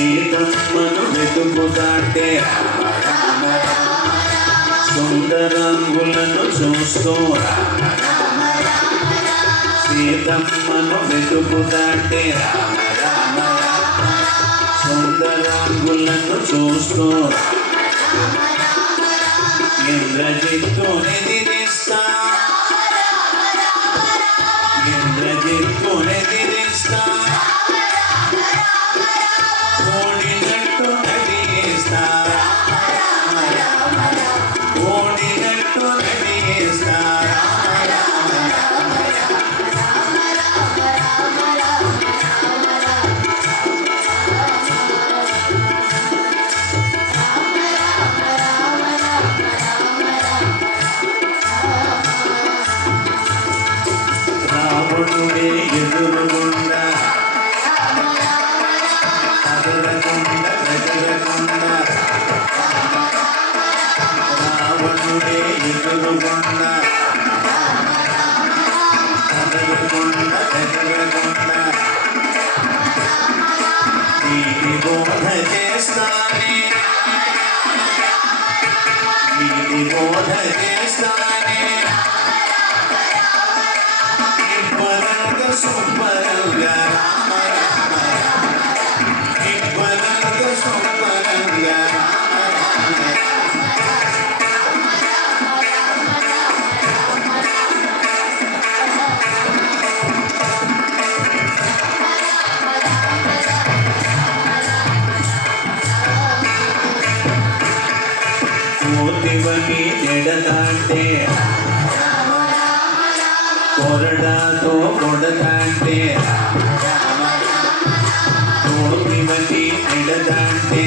సీతమ్మను వెతుకుతాంటే సుందరంగులను చూస్తూ సీతమ్మను వెతుకుతాంటే సుందరంగులను చూస్తూ ఇంద్రజిత్తుని దినిస్తా ఇంద్రజిత్తుని దినిస్తా ఓడినట్టు నడిస్తా ఓడినట్టు నడిస్తా రావణుడే ఎదురుగుండా అదరకుండా వెదరకుండా రావణుడే ఎదురుగుండా అదరకుండా వెదరకుండా నీటి బోధ చేస్తానే నీటి బోధ చేస్తానే సుబ్బరంగా ఇబ్బరంగ సుబ్బరంగా కోతివని ఎడతాంటే కొరడాతో కొడతాంటే కోతివని ఎడతాంటే